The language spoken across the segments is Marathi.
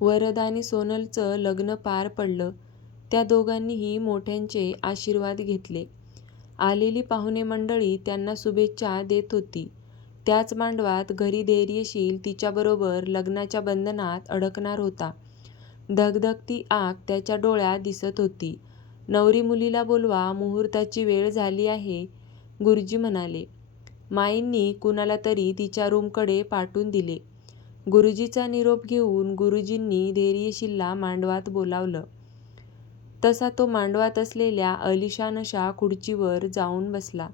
वरद आणि सोनलचं लग्न पार पडलं. त्या दोघांनीही मोठ्यांचे आशीर्वाद घेतले. आलेली पाहुणे मंडळी त्यांना शुभेच्छा देत होती. त्याच मांडवात घरी धैर्यशील तिच्याबरोबर लग्नाच्या बंधनात अडकणार होता. धगधगती आग त्याच्या डोळ्यात दिसत होती. नवरी मुलीला बोलवा, मुहूर्ताची वेळ झाली आहे, गुरुजी म्हणाले. माईंनी कुणाला तरी तिच्या रूमकडे पाठवून दिले. गुरुजीचा निरोप घेऊन गुरुजींनी धैर्यशीलला मांडवात बोलावलं. तसा तो मांडवात असलेल्या अलिशानशा खुर्चीवर जाऊन बसला.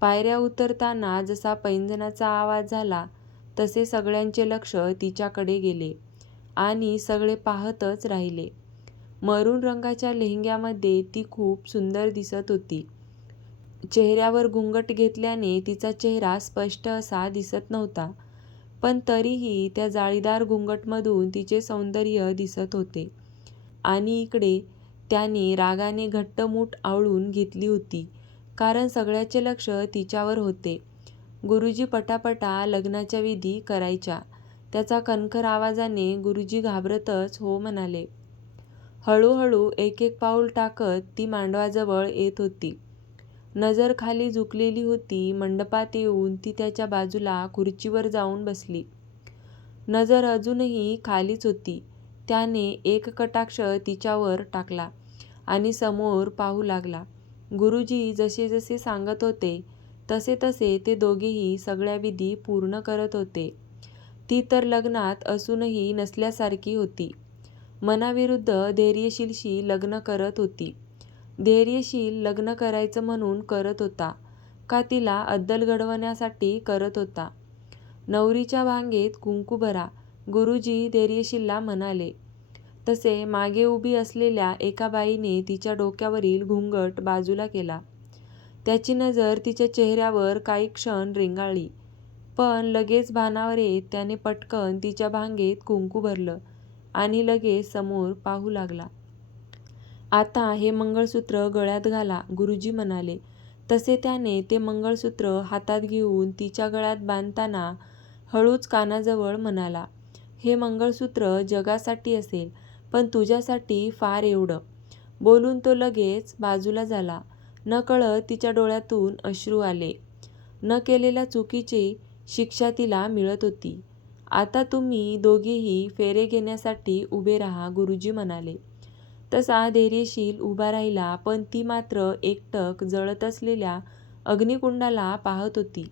पायऱ्या उतरताना जसा पैंजणाचा आवाज झाला तसे सगळ्यांचे लक्ष तिच्याकडे गेले आणि सगळे पाहतच राहिले. मरून रंगाच्या लेहंग्यामध्ये ती खूप सुंदर दिसत होती. चेहऱ्यावर घुंगट घेतल्याने तिचा चेहरा स्पष्ट असा दिसत नव्हता, पण तरीही त्या जाळीदार घुंगटमधून तिचे सौंदर्य दिसत होते. आणि इकडे त्याने रागाने घट्ट मूठ आवळून घेतली होती, कारण सगळ्याचे लक्ष तिच्यावर होते. गुरुजी पटापटा लग्नाच्या विधी करायच्या, त्याचा कणखर आवाजाने गुरुजी घाबरतच हो म्हणाले. हळूहळू एक-एक पाऊल टाकत ती मांडवाजवळ येत होती. नजर खाली झुकलेली होती. मंडपात येऊन ती त्याच्या बाजूला खुर्चीवर जाऊन बसली. नजर अजूनही खालीच होती. त्याने एक कटाक्ष तिच्यावर टाकला आणि समोर पाहू लागला. गुरुजी जसे-जसे सांगत होते तसे-तसे ते दोघेही सगळ्या विधी पूर्ण करत होते. ती तर लग्नात असूनही नसल्यासारखी होती. मनाविरुद्ध धैर्यशीलशी लग्न करत होती. धैर्यशील लग्न करायचं म्हणून करत होता, का तिला अद्दल घडवण्यासाठी करत होता? नवरीच्या भांगेत कुंकू भरा, गुरुजी धैर्यशीलला म्हणाले. तसे मागे उभी असलेल्या एका बाईने तिच्या डोक्यावरील घुंगट बाजूला केला. त्याची नजर तिच्या चेहऱ्यावर काही क्षण रेंगाळली, पण लगेच भानावर येत त्याने पटकन तिच्या भांगेत कुंकू भरलं आणि लगेच समोर पाहू लागला. आता हे मंगळसूत्र गळ्यात घाला, गुरुजी म्हणाले. तसे त्याने ते मंगळसूत्र हातात घेऊन तिच्या गळ्यात बांधताना हळूच कानाजवळ म्हणाला, हे मंगळसूत्र जगासाठी असेल, पण तुझ्यासाठी फार एवढं. बोलून तो लगेच बाजूला झाला. नकळत तिच्या डोळ्यातून अश्रू आले. न केलेल्या चुकीची शिक्षा तिला मिळत होती. आता तुम्ही दोघेही फेरे घेण्यासाठी उभे राहा, गुरुजी म्हणाले. तसा धैर्यशील उभा राहिला, पण ती मात्र एकटक जळत असलेल्या अग्निकुंडाला पाहत होती.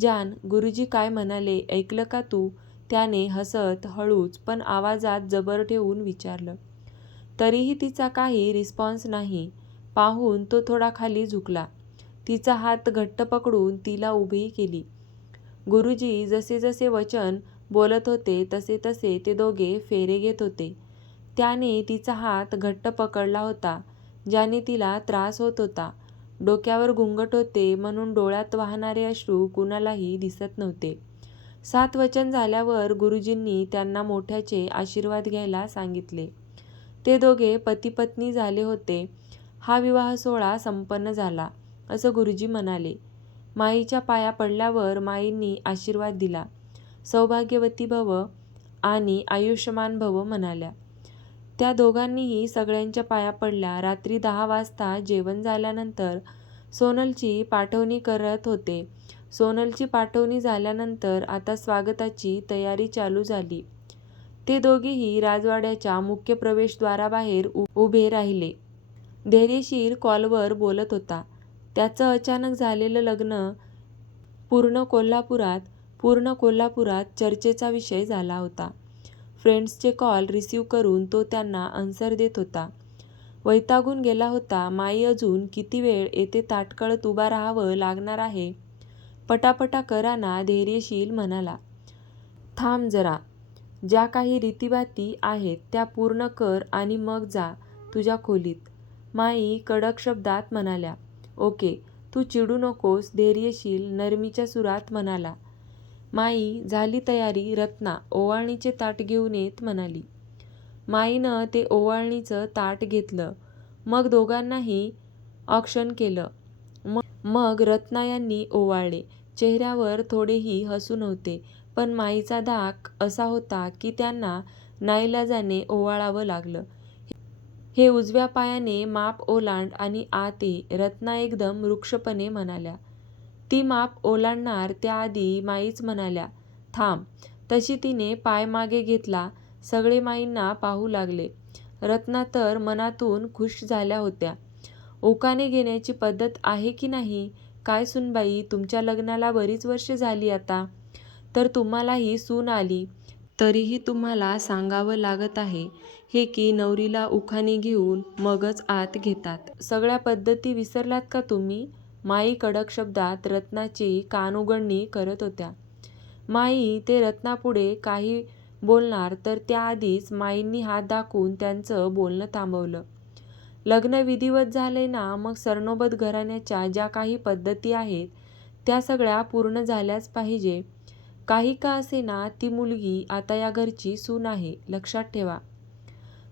जान, गुरुजी काय म्हणाले ऐकलं का तू? त्याने हसत, हळूच पण आवाजात जबर ठेवून विचारलं. तरीही तिचा काही रिस्पॉन्स नाही पाहून तो थोडा खाली झुकला. तिचा हात घट्ट पकडून तिला उभी केली. गुरुजी जसे-जसे वचन बोलत होते तसे-तसे ते दोघे फेरे घेत होते. त्याने तिचा हात घट्ट पकडला होता, ज्याने तिला त्रास होत होता. डोक्यावर घुंगट होते म्हणून डोळ्यात वाहणारे अश्रू कुणालाही दिसत नव्हते. सात वचन झाल्यावर गुरुजींनी त्यांना मोठ्याचे आशीर्वाद घ्यायला सांगितले. ते दोघे पतीपत्नी झाले होते. हा विवाहसोहळा संपन्न झाला, असं गुरुजी म्हणाले. माईच्या पाया पडल्यावर माईंनी आशीर्वाद दिला. सौभाग्यवती भव आणि आयुष्यमान भव म्हणाल्या. त्या दोघांनीही सगळ्यांच्या पाया पडल्या. रात्री दहा वाजता जेवण झाल्यानंतर सोनलची पाठवणी करत होते. सोनलची पाठवणी झाल्यानंतर आता स्वागताची तयारी चालू झाली. ते दोघेही राजवाड्याच्या मुख्य प्रवेशद्वाराबाहेर उभे राहिले. धैर्यशीर कॉलवर बोलत होता. त्याचं अचानक झालेलं लग्न पूर्ण कोल्हापुरात पूर्ण कोल्हापुरात चर्चेचा विषय झाला होता. फ्रेंड्सचे कॉल रिसीव करून तो त्यांना आन्सर देत होता. वैतागून गेला होता. माई अजून किती वेळ येथे ताटकळत उभं राहावं लागणार आहे? पटापटा करा ना धैर्यशील म्हणाला. थांब जरा. ज्या काही रीतीभाती आहेत त्या पूर्ण कर आणि मग जा तुझ्या खोलीत, माई कडक शब्दात म्हणाल्या. ओके, तू चिडू नकोस धैर्यशील नरमीच्या सुरात म्हणाला. माई, झाली तयारी रत्ना ओवाळणीचे ताट घेऊन येत म्हणाली. माईनं ते ओवाळणीचं ताट घेतलं. मग दोघांनाही औक्षण केलं. मग रत्ना यांनी ओवाळले. चेहऱ्यावर थोडेही हसू नव्हते, पण माईचा धाक असा होता की त्यांना नाईलाजाने ओवाळावं लागलं. हे उजव्या पायाने माप ओलांड आणि आते रत्ना एकदम वृक्षपणे म्हणाल्या. ती माप ओलांडणार त्याआधी माईच म्हणाल्या थांब. तशी तिने पाय मागे घेतला. सगळे माईंना पाहू लागले. रत्ना तर मनातून खुश झाल्या होत्या. ओकाने घेण्याची पद्धत आहे की नाही काय सूनबाई तुमच्या लग्नाला बरीच वर्षे झाली आता. तर तुम्हालाही सून आली तरीही तुम्हाला सांगावं लागत आहे हे की नवरीला उखाणे घेऊन मगच आत घेतात. सगळ्या पद्धती विसरलात का तुम्ही? माई कडक शब्दात रत्नाची कानउघडणी करत होत्या. माई ते रत्नापुढे काही बोलणार तर त्याआधीच माईंनी हात दाखवून त्यांचं बोलणं थांबवलं. लग्न विधिवत झालंय ना मग सरनोबत घराण्याच्या ज्या काही पद्धती आहेत त्या सगळ्या पूर्ण झाल्याच पाहिजे. काही का असेना ती मुलगी आता या घरची सून आहे लक्षात ठेवा.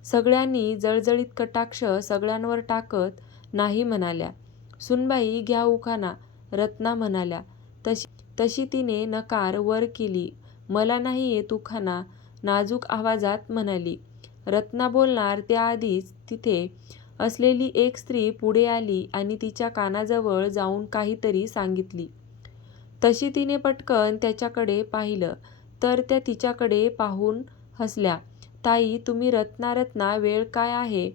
सगळ्यांनी जळजळीत कटाक्ष सगळ्यांवर टाकत नाही म्हणाल्या. सुनबाई घ्या उखाणा रत्ना म्हणाल्या तशी तिने नकार वर केली मला नाही येत उखाणा नाजूक आवाजात म्हणाली. रत्ना बोलणार त्याआधीच तिथे असलेली एक स्त्री पुढे आली आणि तिच्या कानाजवळ जाऊन काहीतरी सांगितली. तशी तिने पटकन त्याच्याकडे पाहिलं तर त्या तिच्याकडे पाहून हसल्या. ताई तुम्ही रत्ना रत्ना वेळ काय आहे.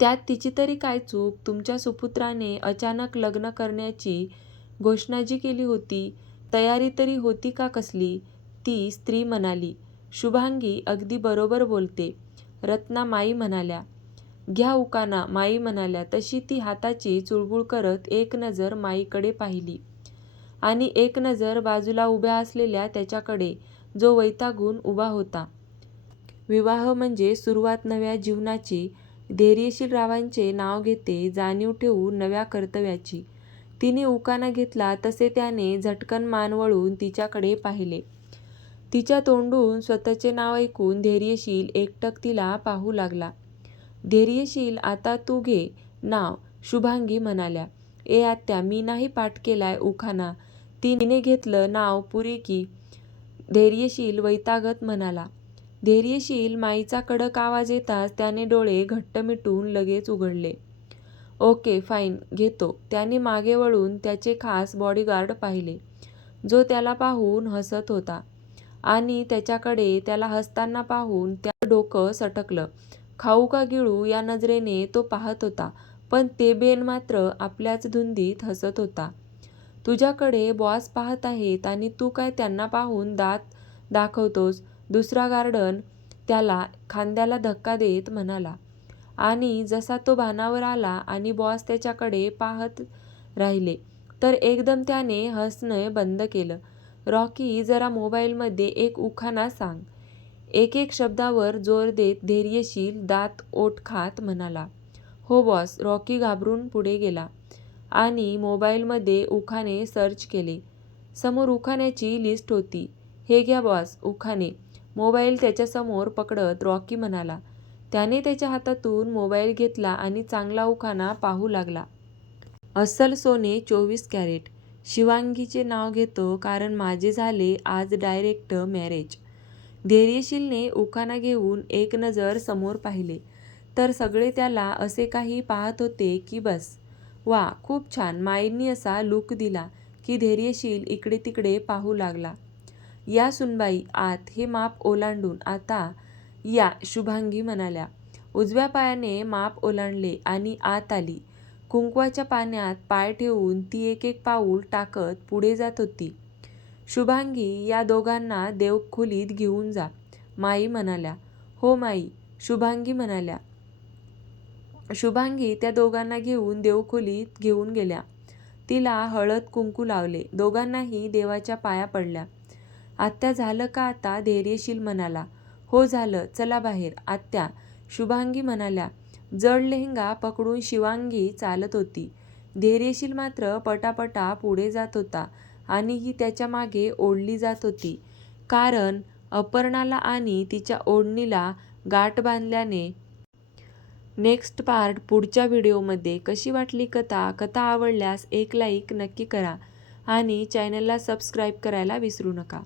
त्यात तिची तरी काय चूक. तुमच्या सुपुत्राने अचानक लग्न करण्याची घोषणा जी केली होती तयारी तरी होती का कसली. ती स्त्री म्हणाली. शुभांगी अगदी बरोबर बोलते रत्ना माई म्हणाल्या. घ्या उकाना माई म्हणाल्या तशी ती हाताची चुळबुळ करत एक नजर माईकडे पाहिली आणि एक नजर बाजूला उभ्या असलेल्या त्याच्याकडे जो वैतागून उभा होता. विवाह म्हणजे सुरुवात नव्या जीवनाची धैर्यशील रावांचे नाव घेते जाणीव ठेवून नव्या कर्तव्याची. तिने उखाणा घेतला तसे त्याने झटकन मान वळवून तिच्याकडे पाहिले. तिच्या तोंडून स्वतःचे नाव ऐकून धैर्यशील एकटक तिला पाहू लागला. धैर्यशील आता तू घे नाव शुभांगी म्हणाल्या. ए आत्या मी नाही पाठ केलाय उखाणा तिने घेतलं नाव पुरे की. धैर्यशील वैतागत म्हणाला. धैर्यशील माईचा कडक आवाज येताच त्याने डोळे घट्ट मिटून लगेच उघडले. ओके फाईन घेतो. त्याने मागे वळून त्याचे खास बॉडीगार्ड पाहिले जो त्याला पाहून हसत होता आणि त्याच्याकडे त्याला हसताना पाहून त्याचं डोकं सटकलं. खाऊ का गिळू या नजरेने तो पाहत होता पण ते-बेन मात्र आपल्याच धुंदीत हसत होता. तुझ्याकडे बॉस पाहत आहेत आणि तू काय त्यांना पाहून दात दाखवतोस दुसरा गार्डन त्याला खांद्याला धक्का देत म्हणाला. आणि जसा तो भानावर आला आणि बॉस त्याच्याकडे पाहत राहिले तर एकदम त्याने हसणं बंद केलं. रॉकी जरा मोबाईलमध्ये एक उखाणा सांग. एक एक शब्दावर जोर देत धैर्यशील दात ओठ खात म्हणाला. हो बॉस रॉकी घाबरून पुढे गेला आणि मोबाईलमध्ये उखाणे सर्च केले. समोर उखाण्याची लिस्ट होती. हे घ्या बॉस उखाणे मोबाईल त्याच्यासमोर पकडत रॉकी म्हणाला. त्याने त्याच्या हातातून मोबाईल घेतला आणि चांगला उखाणा पाहू लागला. अस्सल सोने चोवीस कॅरेट. शिवांगीचे नाव घेतो कारण माझे झाले आज डायरेक्ट मॅरेज. धैर्यशीलने उखाणा घेऊन एक नजर समोर पाहिले तर सगळे त्याला असे काही पाहत होते की बस. वा खूप छान माईंनी असा लूक दिला की धैर्यशील इकडे तिकडे पाहू लागला. या सुनबाई आत हे माप ओलांडून आता या शुभांगी म्हणाल्या. उजव्या पायाने माप ओलांडले आणि आत आली. कुंकवाच्या पाण्यात पाय ठेवून ती एक-एक पाऊल टाकत पुढे जात होती. शुभांगी या दोघांना देवखोलीत घेऊन जा माई म्हणाल्या. हो माई शुभांगी म्हणाल्या. शुभांगी त्या दोघांना घेऊन देवखोलीत घेऊन गेल्या. तिला हळद कुंकू लावले. दोघांनाही देवाच्या पाया पडल्या. आत्या झालं का आता धैर्यशील म्हणाला. हो झालं चला बाहेर. आत्या शुभांगी म्हणाल्या. जड लेहंगा पकडून शिवांगी चालत होती. धैर्यशील मात्र पटापटा पुढे जात होता आणि ही त्याच्यामागे ओढली जात होती कारण अपर्णाला आणि तिच्या ओढणीला गाठ बांधल्याने. नेक्स्ट पार्ट पुढच्या व्हिडिओमध्ये. कशी वाटली कथा? कथा आवडल्यास एक लाईक नक्की करा आणि चॅनलला सबस्क्राईब करायला विसरू नका